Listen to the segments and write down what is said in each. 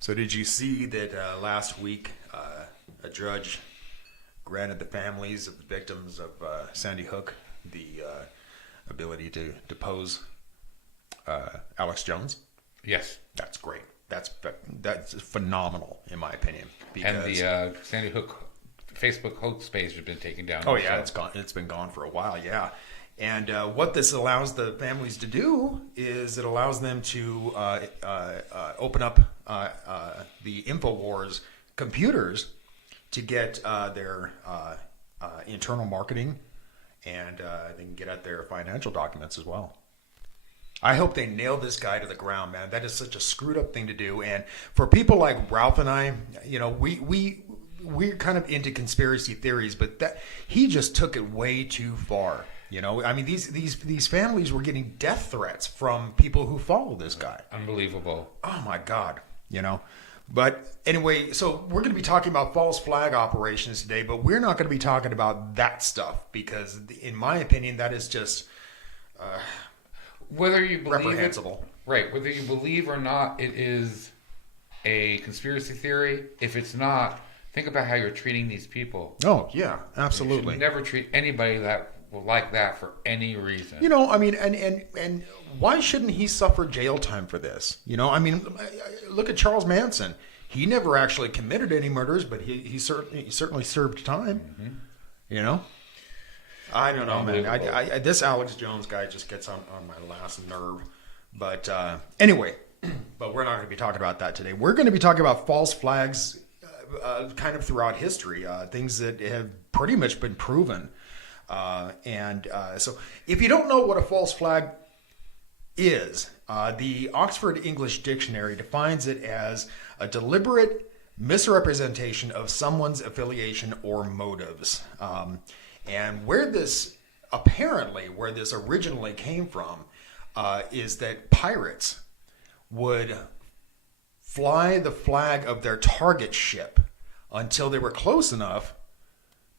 So did you see that last week a judge granted the families of the victims of Sandy Hook the ability to depose Alex Jones? Yes. That's great. That's phenomenal in my opinion. And the Sandy Hook Facebook hoax page has been taken down. Oh yeah, it's gone. It's been gone for a while. Yeah. And what this allows the families to do is it allows them to open up the InfoWars computers to get their internal marketing, and they can get at their financial documents as well. I hope they nail this guy to the ground, man. That is such a screwed up thing to do. And for people like Ralph and I, we're kind of into conspiracy theories, but that he just took it way too far. I mean, these families were getting death threats from people who follow this guy. Unbelievable. Oh my God, But anyway, so we're going to be talking about false flag operations today, but we're not going to be talking about that stuff because, in my opinion, that is just whether you believe reprehensible. Right? Whether you believe or not, it is a conspiracy theory. If it's not, think about how you're treating these people. Oh yeah, absolutely. You should never treat anybody like that for any reason. I mean, and why shouldn't he suffer jail time for this? I mean, look at Charles Manson. He never actually committed any murders, but he certainly served time. Mm-hmm. I don't know, man. This Alex Jones guy just gets on my last nerve. But anyway, but we're not going to be talking about that today. We're going to be talking about false flags kind of throughout history, things that have pretty much been proven. So if you don't know what a false flag is, the Oxford English Dictionary defines it as a deliberate misrepresentation of someone's affiliation or motives. And where this originally came from is that pirates would fly the flag of their target ship until they were close enough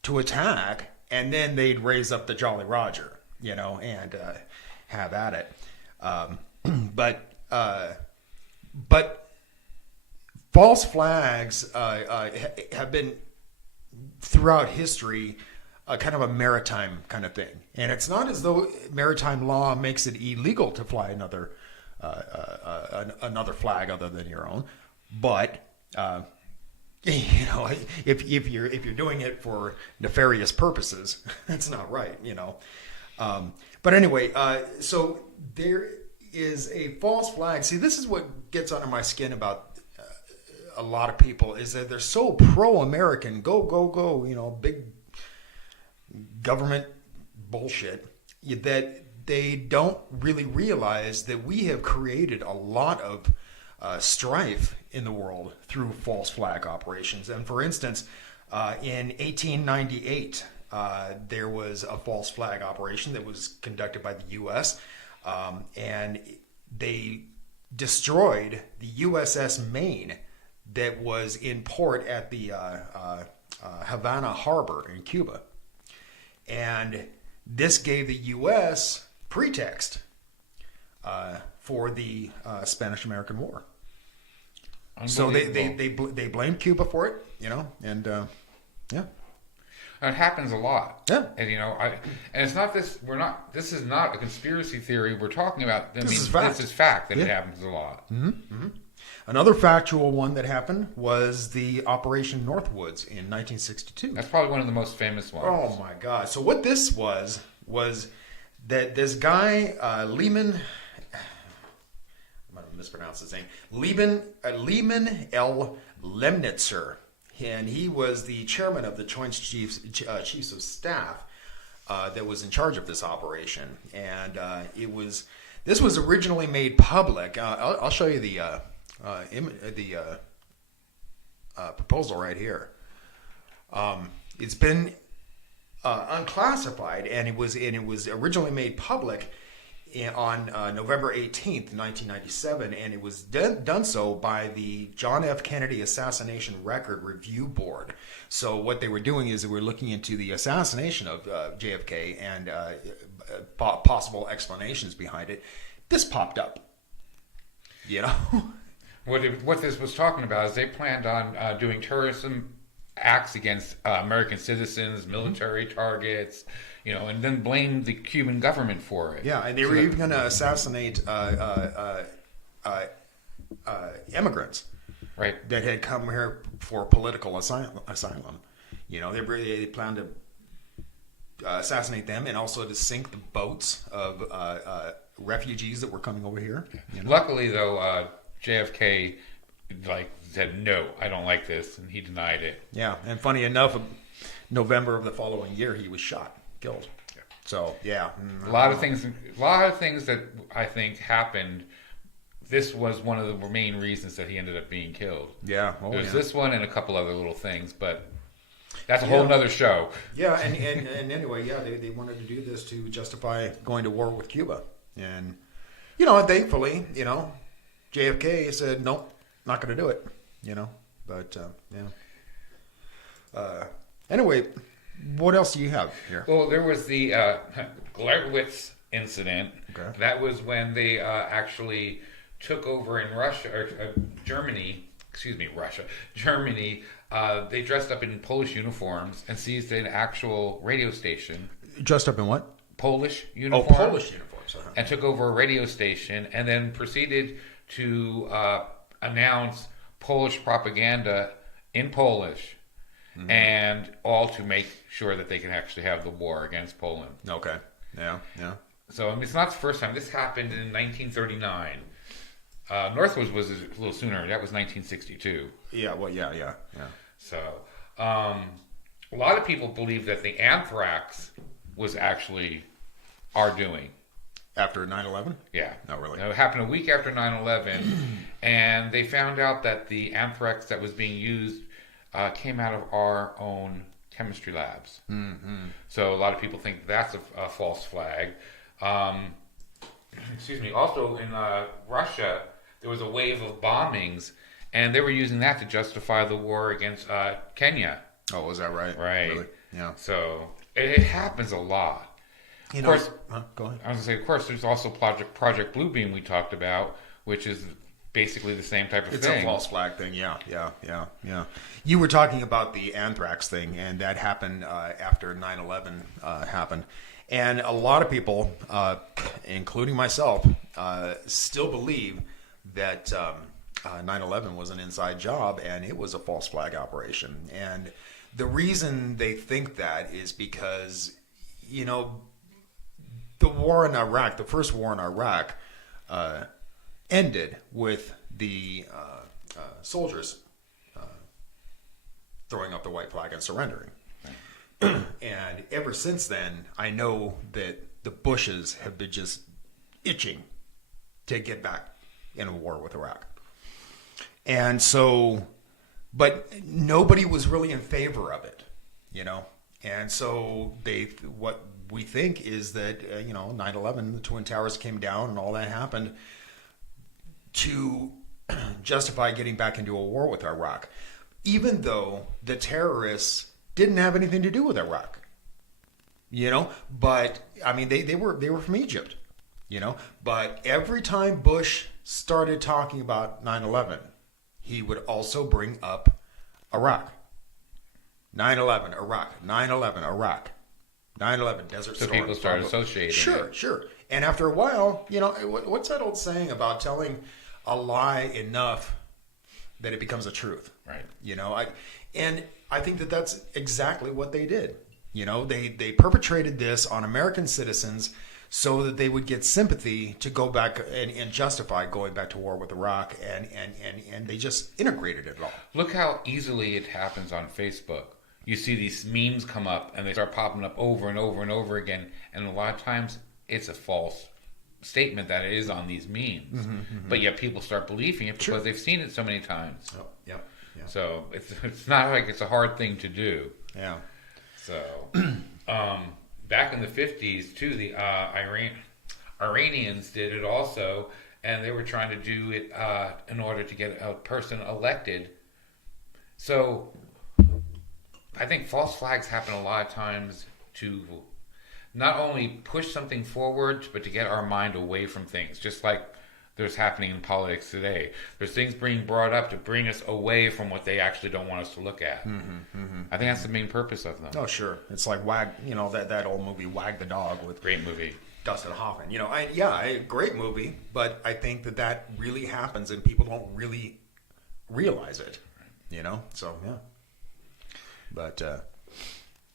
to attack, and then they'd raise up the Jolly Roger, and have at it. But false flags have been throughout history kind of a maritime kind of thing, and it's not as though maritime law makes it illegal to fly another flag other than your own, but if you're doing it for nefarious purposes, that's not right. But anyway, so there is a false flag. See, this is what gets under my skin about a lot of people is that they're so pro-American, go, big government bullshit, that they don't really realize that we have created a lot of strife in the world through false flag operations. And for instance, in 1898, there was a false flag operation that was conducted by the U.S. And they destroyed the USS Maine that was in port at the Havana Harbor in Cuba. And this gave the U.S. pretext for the Spanish-American War. So they blamed Cuba for it, and yeah. It happens a lot. Yeah. And and it's not this. This is not a conspiracy theory. We're talking about. This is fact. This is fact that it happens a lot. Mm-hmm. Mm-hmm. Another factual one that happened was the Operation Northwoods in 1962. That's probably one of the most famous ones. Oh my God! So what this was that this guy Lehman. I'm going to mispronounce his name. Lehman L. Lemnitzer. And he was the chairman of the Joint Chiefs of Staff that was in charge of this operation. And this was originally made public. I'll show you the proposal right here. It's been unclassified, and it was originally made public on November 18th, 1997, and it was done so by the John F. Kennedy Assassination Record Review Board. So what they were doing is they were looking into the assassination of JFK and possible explanations behind it. This popped up, what this was talking about is they planned on doing terrorism acts against American citizens, military targets, and then blame the Cuban government for it. Yeah, and they were even going to assassinate immigrants, right, that had come here for political asylum. They planned to assassinate them, and also to sink the boats of refugees that were coming over here. Luckily, though, JFK said no, I don't like this, and he denied it. Yeah, and funny enough, November of the following year, he was killed. Yeah. So yeah, a lot of things that I think happened. This was one of the main reasons that he ended up being killed. Yeah, there's this one and a couple other little things, but that's a whole nother show. Yeah, and anyway, they wanted to do this to justify going to war with Cuba, and thankfully, JFK said nope, not going to do it. But anyway, what else do you have here? Well, there was the Glarwitz incident. Okay. That was when they actually took over in Germany. They dressed up in Polish uniforms and seized an actual radio station. Dressed up in what? Polish uniforms. Oh, Polish uniforms. Uh-huh. And took over a radio station, and then proceeded to announce Polish propaganda in Polish, and all to make sure that they can actually have the war against Poland. Okay. Yeah. So it's not the first time. This happened in 1939. Northwoods was a little sooner. That was 1962. Yeah. Well. Yeah. So a lot of people believe that the anthrax was actually our doing. After 9/11? Yeah. Not really. It happened a week after 9/11, and they found out that the anthrax that was being used came out of our own chemistry labs. Mm-hmm. So a lot of people think that's a false flag. Excuse me. Also in Russia, there was a wave of bombings, and they were using that to justify the war against Kenya. Oh, was that right? Right. Really? Yeah. So it happens a lot. Of course, go ahead. I was going to say, of course, there's also Project Bluebeam we talked about, which is basically the same type of thing. It's a false flag thing, yeah. You were talking about the anthrax thing, and that happened after 9/11 happened. And a lot of people, including myself, still believe that 9/11 was an inside job, and it was a false flag operation. And the reason they think that is because, the war in Iraq, the first war in Iraq, ended with the soldiers throwing up the white flag and surrendering. And ever since then, I know that the Bushes have been just itching to get back in a war with Iraq. And so, but nobody was really in favor of it, And so what we think is that, 9/11, the Twin Towers came down and all that happened to justify getting back into a war with Iraq, even though the terrorists didn't have anything to do with Iraq, But I mean, they were from Egypt, But every time Bush started talking about 9/11, he would also bring up Iraq. 9/11 Iraq. 9/11 Iraq. 9/11 Desert Storm. So people started associating. Sure. And after a while, what's that old saying about telling a lie enough that it becomes a truth? Right. I think that that's exactly what they did. They perpetrated this on American citizens so that they would get sympathy to go back and justify going back to war with Iraq, and they just integrated it all. Look how easily it happens on Facebook. You see these memes come up, and they start popping up over and over and over again, and a lot of times it's a false statement that it is on these memes. But yet people start believing it because they've seen it so many times. Oh, yeah. So it's not like it's a hard thing to do. Yeah. So back in the 50s too, the Iranians did it also, and they were trying to do it in order to get a person elected. So I think false flags happen a lot of times to not only push something forward, but to get our mind away from things. Just like there's happening in politics today. There's things being brought up to bring us away from what they actually don't want us to look at. I think that's the main purpose of them. Oh, sure. It's like that old movie Wag the Dog with Great movie. Dustin Hoffman. Great movie, but I think that really happens and people don't really realize it. So yeah. But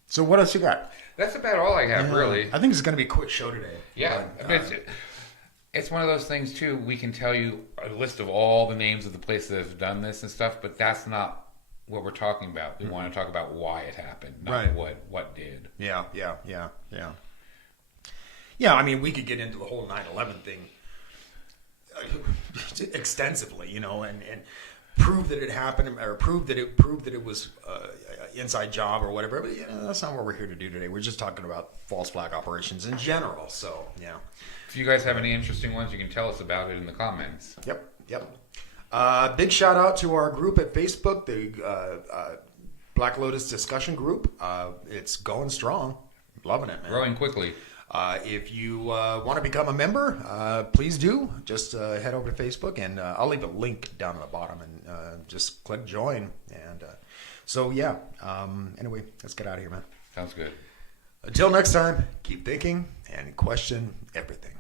so what else you got? That's about all I have, really. I think it's going to be a quick show today. Yeah, but it's one of those things too. We can tell you a list of all the names of the places that have done this and stuff, but that's not what we're talking about. We want to talk about why it happened, not what did. Yeah. Yeah, I mean, we could get into the whole 9/11 thing extensively, and prove that it happened, or prove that it was an inside job or whatever. But that's not what we're here to do today. We're just talking about false flag operations in general. So yeah. If you guys have any interesting ones, you can tell us about it in the comments. Yep. Big shout out to our group at Facebook, the Black Lotus discussion group. It's going strong. Loving it, man. Growing quickly. If you want to become a member, please do. Just head over to Facebook, and I'll leave a link down at the bottom, and just click join. And anyway, let's get out of here, man. Sounds good. Until next time, keep thinking and question everything.